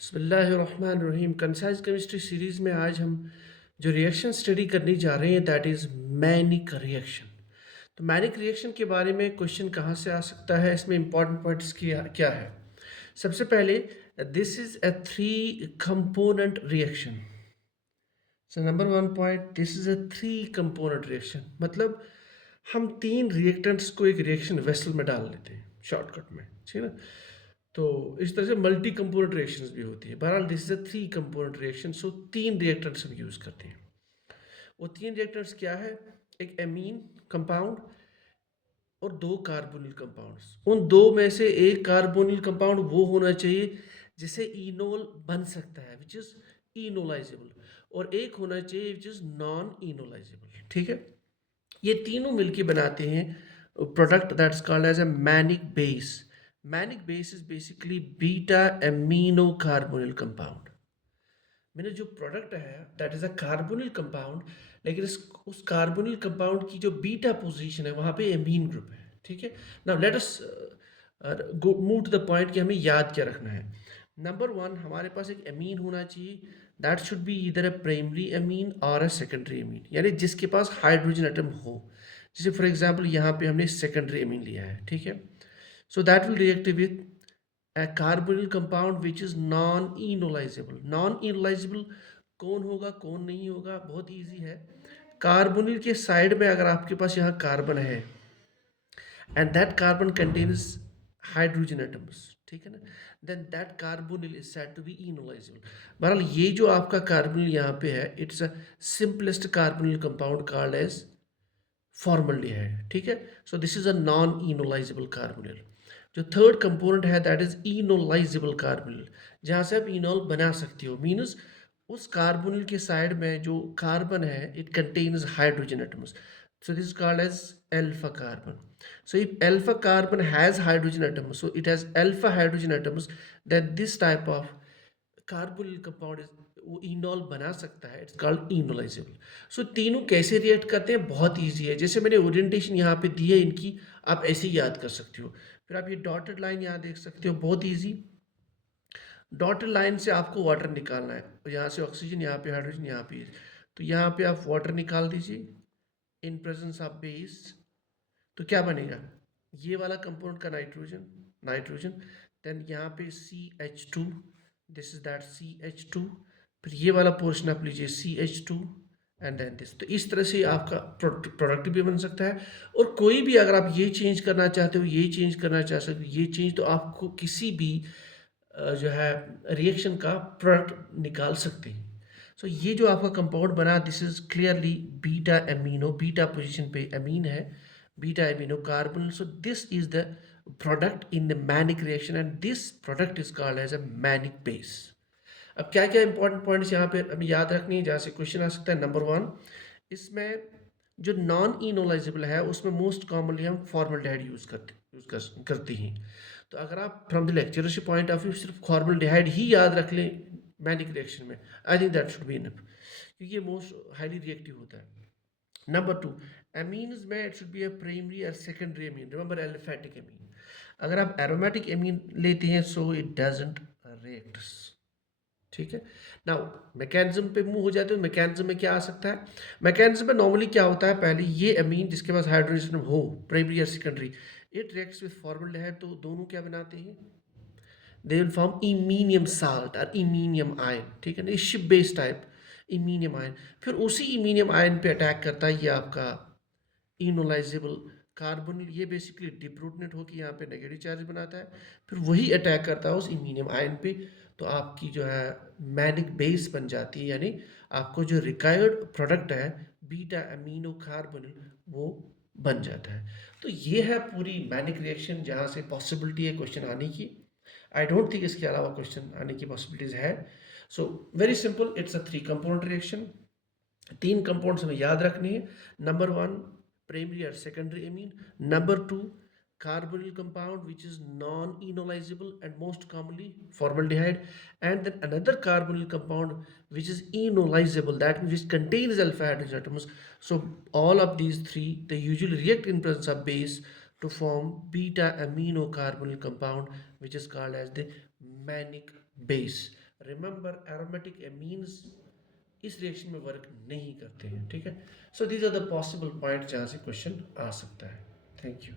बिस्मिल्लाहिर्रहमानिर्रहीम। Concise chemistry series में आज हम जो रिएक्शन स्टडी करने जा रहे हैं दैट इज़ मैनिक रिएक्शन। तो मैनिक रिएक्शन के बारे में क्वेश्चन कहाँ से आ सकता है, इसमें इंपॉर्टेंट पॉइंट्स क्या क्या है। सबसे पहले, this is a three component reaction. So number one point, this is a three component reaction, मतलब हम तीन रिएक्टेंट्स को एक रिएक्शन वेसल में डाल लेते हैं शॉर्टकट में, ठीक है ना। तो इस तरह से मल्टी कंपोनेंट रिएक्शंस भी होती है। बहरहाल this is a three component reaction, so तीन रिएक्टेंट्स हम यूज़ करते हैं। वो तीन रिएक्टेंट्स क्या है? एक एमीन कंपाउंड और दो कार्बोनिल कंपाउंड्स। उन दो में से एक कार्बोनिल कंपाउंड वो होना चाहिए जिसे इनोल बन सकता है, विच इज़ इनोलाइजेबल, और एक होना चाहिए विच इज़ नॉन इनोलाइजेबल। ठीक है, ये तीनों मिलके बनाते हैं product that's called as a Mannich base. Mannich base is basically beta amino carbonyl compound. मैंने जो प्रोडक्ट है that is a carbonyl compound, लेकिन उस कार्बोनिल कंपाउंड की जो बीटा पोजीशन है वहाँ पे एमीन ग्रुप है। ठीक है, now let us move to the point कि हमें याद क्या रखना है। नंबर वन, हमारे पास एक एमीन होना चाहिए that should be either a primary amine और अ सेकेंडरी एमीन, यानी जिसके पास हाइड्रोजन एटम हो। जैसे फॉर एग्जांपल यहाँ पे हमने सेकेंडरी एमीन लिया है, ठीक है। So that will react with a carbonyl compound which is non-enolizable। non-enolizable कौन होगा कौन नहीं होगा, बहुत इजी है। कार्बोनिल के साइड में अगर आपके पास यहाँ कार्बन है and that carbon contains hydrogen atoms, ठीक है ना, then that carbonyl is said to be enolizable. बहरहाल ये जो आपका कार्बोनिल यहाँ पे है, it's a simplest carbonyl compound called as formaldehyde. ठीक है, so this is a non enolizable carbonyl. जो थर्ड कंपोनेंट है दैट इज इनोलाइजेबल कार्बोनिल, जहाँ से आप इनोल बना सकते हो। मीन्स उस कार्बोनिल के साइड में जो कार्बन है it contains hydrogen atoms, so this is called as alpha carbon. So if alpha carbon has hydrogen atoms, so it has alpha hydrogen atoms, then this type of carbonyl compound वो इनॉल बना सकता है, it's called enolisable. सो तीनों कैसे react करते हैं, बहुत easy है। जैसे मैंने ओरिएंटेशन यहाँ पे दी है इनकी, आप ऐसे ही याद कर सकते हो। फिर आप ये डॉटेड लाइन यहाँ देख सकते हो, बहुत इजी। डॉटेड लाइन से आपको वाटर निकालना है, और यहाँ से ऑक्सीजन, यहाँ पे हाइड्रोजन, यहाँ पे, तो यहाँ पे आप वाटर निकाल दीजिए इन प्रेजेंस ऑफ बेस। तो क्या बनेगा, ये वाला कंपाउंड का नाइट्रोजन, नाइट्रोजन, देन यहाँ पे CH2, this is that CH2। फिर ये वाला पोर्शन आप लीजिए CH2 एंड देन दिस। तो इस तरह से आपका प्रोडक्ट भी बन सकता है। और कोई भी अगर आप ये चेंज करना चाहते हो, ये चेंज करना चाह सकते हो, ये चेंज, तो आपको किसी भी जो है रिएक्शन का प्रोडक्ट निकाल सकते हैं। सो ये जो आपका कंपाउंड बना, this is clearly beta amino, beta position पे एमीन है, beta amino carbon. So this is the product in the Mannich reaction and this product is called as a Mannich base. अब क्या क्या इंपॉर्टेंट पॉइंट्स यहाँ पे अभी याद रखनी है जहाँ से क्वेश्चन आ सकता है। नंबर वन, इसमें जो नॉन इनोलाइजेबल है उसमें मोस्ट कॉमनली हम फॉर्मल्डिहाइड करते हैं। तो अगर आप from the lectureship point of view सिर्फ फॉर्मल्डिहाइड ही याद रख लें मैनिक रिएक्शन में, I think that should be enough, क्योंकि ये मोस्ट हाईली रिएक्टिव होता है। नंबर टू, एमीन्स में it should be a primary और secondary amine, remember aliphatic amine. अगर आप एरोमेटिक एमीन लेते हैं सो इट डजंट रिएक्ट्स। ठीक है, नाउ मैकेनिज्म पे मूव हो जाते हैं। मैकेनिज्म में क्या आ सकता है, मैकेनिज्म में नॉर्मली क्या होता है, पहले ये अमीन जिसके पास हाइड्रोजन हो, प्राइमरी या secondary, it reacts with formaldehyde, तो दोनों क्या बनाते हैं, they will form iminium salt और इमीनियम आयन। ठीक है ना, ship based type iminium ion. फिर उसी इमीनियम आयन पे अटैक करता है ये आपका इनोलाइजेबल कार्बोनिल, ये बेसिकली डिप्रोटनेट होकर यहाँ पे नेगेटिव चार्ज बनाता है, फिर वही अटैक करता है उस इमीनियम आयन पे, तो आपकी जो है मैनिक बेस बन जाती है, यानी आपको जो रिक्वायर्ड प्रोडक्ट है बीटा अमीनो कार्बोनिल वो बन जाता है। तो ये है पूरी मैनिक रिएक्शन जहाँ से पॉसिबिलिटी है क्वेश्चन आने की। आई डोंट थिंक इसके अलावा क्वेश्चन आने की पॉसिबिलिटीज है। So very simple, it's a three compound reaction. तीन कंपाउंड्स हमें याद रखने हैं। नंबर वन, प्राइमरी और secondary amine. Number two, carbonyl compound which is non-enolizable and most commonly formaldehyde, and then another carbonyl compound which is enolizable, that means which contains alpha hydrogen atoms. So all of these three, they usually react in presence of base to form beta amino carbonyl compound which is called as the manic base. Remember aromatic amines इस reaction में work नहीं करते हैं, ठीक है। So these are the possible point जहाँ से question आ सकता है। Thank you.